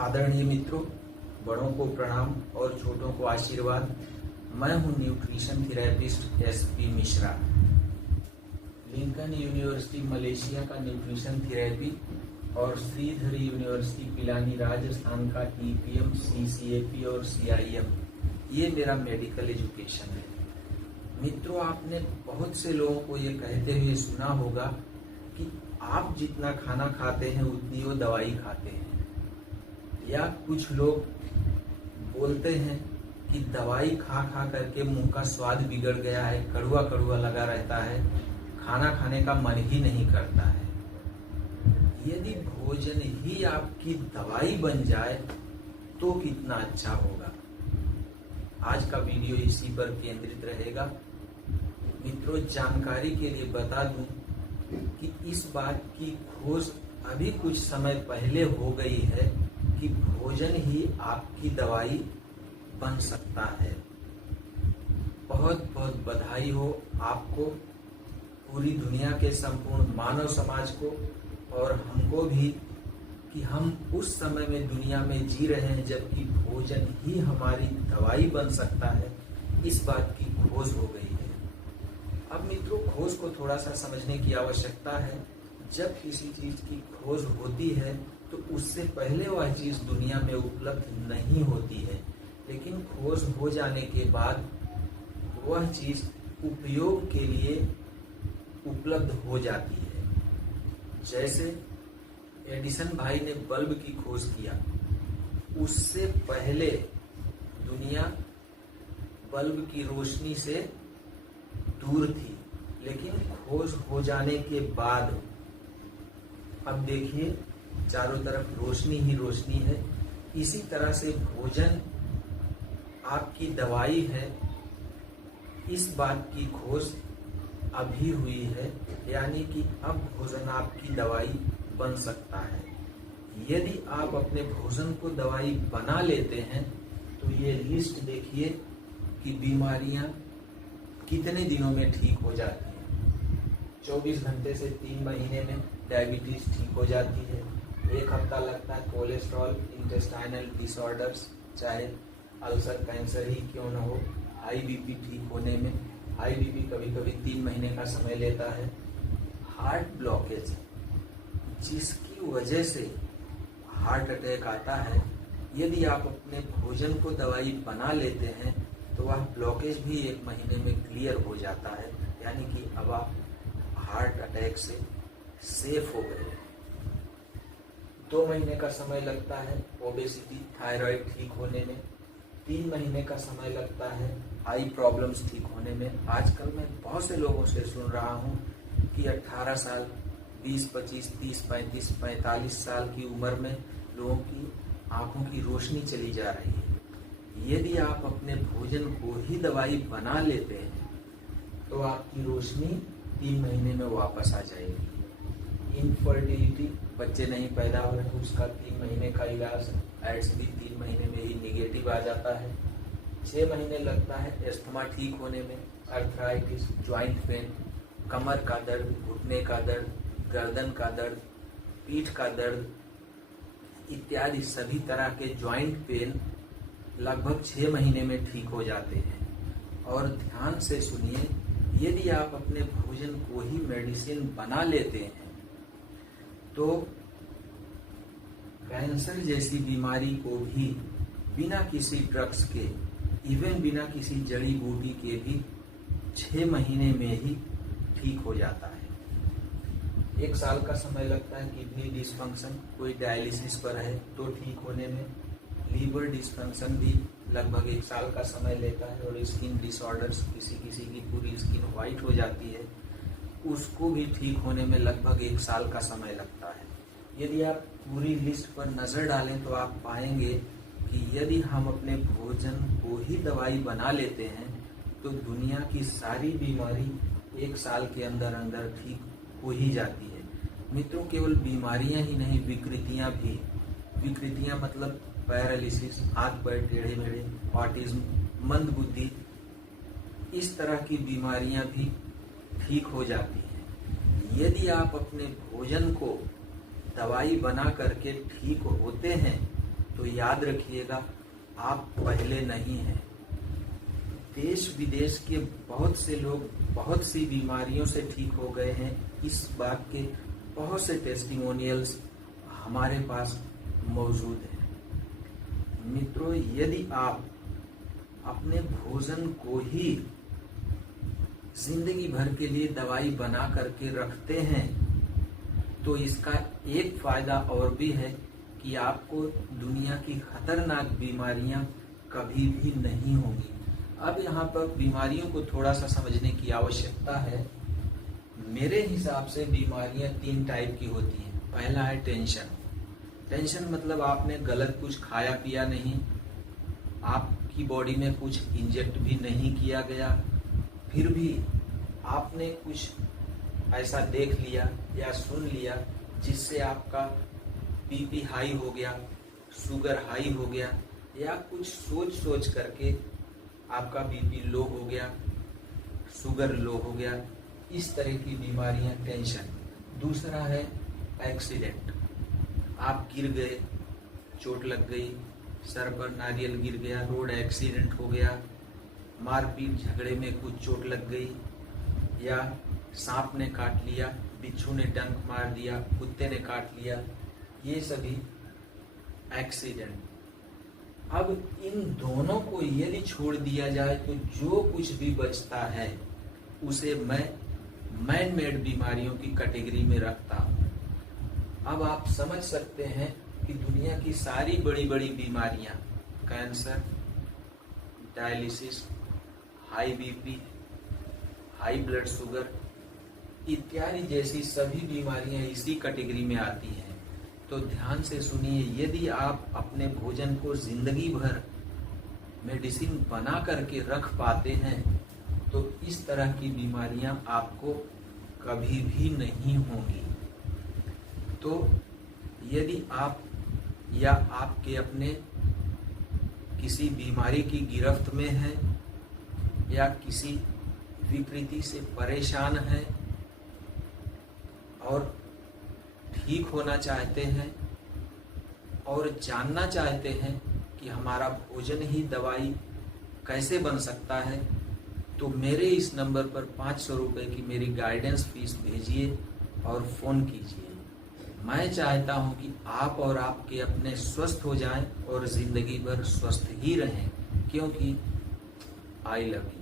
आदरणीय मित्रों, बड़ों को प्रणाम और छोटों को आशीर्वाद। मैं हूं nutrition therapist SP Mishra. Lincoln university Malaysia का न्यूट्रिशन थेरेपी और श्रीधरी यूनिवर्सिटी पिलानी राजस्थान का ईपीएम, सीसीएपी और सीआईएम, ये मेरा मेडिकल एजुकेशन है। मित्रों, आपने बहुत से लोगों को ये कहते हुए सुना होगा कि आप जितना खाना खाते हैं उतनी वो दवाई खाते हैं, या कुछ लोग बोलते हैं कि दवाई खा खा करके मुंह का स्वाद बिगड़ गया है, कड़वा कड़वा लगा रहता है, खाना खाने का मन ही नहीं करता है। यदि भोजन ही आपकी दवाई बन जाए तो कितना अच्छा होगा। आज का वीडियो इसी पर केंद्रित रहेगा। मित्रों, जानकारी के लिए बता दूं कि इस बात की खोज अभी कुछ समय पहले हो गई है कि भोजन ही आपकी दवाई बन सकता है। बहुत बहुत बधाई हो आपको, पूरी दुनिया के संपूर्ण मानव समाज को और हमको भी, कि हम उस समय में दुनिया में जी रहे हैं जबकि भोजन ही हमारी दवाई बन सकता है। इस बात की खोज हो गई है। अब मित्रों, खोज को थोड़ा सा समझने की आवश्यकता है। जब किसी चीज की खोज होती है तो उससे पहले वह चीज दुनिया में उपलब्ध नहीं होती है, लेकिन खोज हो जाने के बाद वह चीज उपयोग के लिए उपलब्ध हो जाती है। जैसे एडिसन भाई ने बल्ब की खोज किया, उससे पहले दुनिया बल्ब की रोशनी से दूर थी, लेकिन खोज हो जाने के बाद अब देखिए चारों तरफ रोशनी ही रोशनी है। इसी तरह से भोजन आपकी दवाई है, इस बात की खोज अभी हुई है, यानी कि अब भोजन आपकी दवाई बन सकता है। यदि आप अपने भोजन को दवाई बना लेते हैं तो ये लिस्ट देखिए कि बीमारियां कितने दिनों में ठीक हो जाती है। 24 घंटे से 3 महीने में डायबिटीज ठीक हो जाती है। 1 हफ्ता लगता है कोलेस्ट्रॉल, इंटेस्टाइनल डिसऑर्डर्स, चाहे अल्सर, कैंसर ही क्यों न हो, हाई बीपी ठीक होने में। हाई बीपी कभी कभी 3 महीने का समय लेता है। हार्ट ब्लॉकेज, जिसकी वजह से हार्ट अटैक आता है, यदि आप अपने भोजन को दवाई बना लेते हैं तो वह ब्लॉकेज भी 1 महीने में क्लियर हो जाता है, यानी कि अब आप हार्ट अटैक से सेफ हो गए। 2 महीने का समय लगता है ओबेसिटी, थायराइड ठीक होने में। 3 महीने का समय लगता है आई प्रॉब्लम्स ठीक होने में। आजकल मैं बहुत से लोगों से सुन रहा हूँ कि 18 साल, 20, 25, 30, 35, 45 साल की उम्र में लोगों की आंखों की रोशनी चली जा रही है। यदि आप अपने भोजन को ही दवाई बना लेते हैं तो आपकी रोशनी 3 महीने में वापस आ जाएगी। इनफर्टिलिटी, बच्चे नहीं पैदा हो रहे, उसका 3 महीने का इलाज, एड्स भी 3 महीने में ही निगेटिव आ जाता है। 6 महीने लगता है एस्थमा ठीक होने में। अर्थराइटिस, ज्वाइंट पेन, कमर का दर्द, घुटने का दर्द, गर्दन का दर्द, पीठ का दर्द इत्यादि सभी तरह के ज्वाइंट पेन लगभग 6 महीने में ठीक हो जाते हैं। और ध्यान से सुनिए, यदि आप अपने भोजन को ही मेडिसिन बना लेते हैं तो कैंसर जैसी बीमारी को भी बिना किसी ड्रग्स के, इवन बिना किसी जड़ी बूटी के भी 6 महीने में ही ठीक हो जाता है। 1 साल का समय लगता है किडनी डिस्फंक्शन, कोई डायलिसिस पर है तो ठीक होने में। लीवर डिस्फंक्शन भी लगभग 1 साल का समय लेता है। और स्किन डिसऑर्डर्स, किसी किसी की पूरी स्किन वाइट हो जाती है, उसको भी ठीक होने में लगभग 1 साल का समय लगता है। यदि आप पूरी लिस्ट पर नज़र डालें तो आप पाएंगे कि यदि हम अपने भोजन को ही दवाई बना लेते हैं तो दुनिया की सारी बीमारी 1 साल के अंदर अंदर ठीक हो ही जाती है। मित्रों, केवल बीमारियां ही नहीं, विकृतियां भी। विकृतियां मतलब पैरालिसिस, हाथ पैर टेढ़े मेढ़े, ऑटिज्म, मंद बुद्धि, इस तरह की बीमारियां भी ठीक हो जाती हैं। यदि आप अपने भोजन को दवाई बना करके ठीक होते हैं याद रखिएगा, आप पहले नहीं हैं। देश विदेश के बहुत से लोग बहुत सी बीमारियों से ठीक हो गए हैं। इस बात के बहुत से टेस्टिमोनियल्स हमारे पास मौजूद हैं। मित्रों, यदि आप अपने भोजन को ही जिंदगी भर के लिए दवाई बना करके रखते हैं तो इसका एक फायदा और भी है कि आपको दुनिया की खतरनाक बीमारियां कभी भी नहीं होंगी। अब यहाँ पर बीमारियों को थोड़ा सा समझने की आवश्यकता है। मेरे हिसाब से बीमारियां 3 टाइप की होती हैं। पहला है टेंशन। टेंशन मतलब आपने गलत कुछ खाया पिया नहीं, आपकी बॉडी में कुछ इंजेक्ट भी नहीं किया गया, फिर भी आपने कुछ ऐसा देख लिया या सुन लिया जिससे आपका बीपी हाई हो गया, शुगर हाई हो गया, या कुछ सोच करके आपका बीपी लो हो गया, शुगर लो हो गया। इस तरह की बीमारियां टेंशन। दूसरा है एक्सीडेंट। आप गिर गए, चोट लग गई, सर पर नारियल गिर गया, रोड एक्सीडेंट हो गया, मारपीट झगड़े में कुछ चोट लग गई, या सांप ने काट लिया, बिच्छू ने डंक मार दिया, कुत्ते ने काट लिया, ये सभी एक्सीडेंट। अब इन दोनों को यदि छोड़ दिया जाए तो जो कुछ भी बचता है उसे मैं मैन मेड बीमारियों की कैटेगरी में रखता हूँ। अब आप समझ सकते हैं कि दुनिया की सारी बड़ी बड़ी बीमारियां, cancer, dialysis, high BP, high blood sugar इत्यादि जैसी सभी बीमारियां इसी कैटेगरी में आती हैं। तो ध्यान से सुनिए, यदि आप अपने भोजन को जिंदगी भर मेडिसिन बना करके रख पाते हैं तो इस तरह की बीमारियां आपको कभी भी नहीं होंगी। तो यदि आप या आपके अपने किसी बीमारी की गिरफ्त में हैं या किसी विकृति से परेशान हैं और ठीक होना चाहते हैं और जानना चाहते हैं कि हमारा भोजन ही दवाई कैसे बन सकता है, तो मेरे इस नंबर पर 500 रुपये की मेरी गाइडेंस फीस भेजिए और फ़ोन कीजिए। मैं चाहता हूं कि आप और आपके अपने स्वस्थ हो जाएं और ज़िंदगी भर स्वस्थ ही रहें, क्योंकि आई लव यू।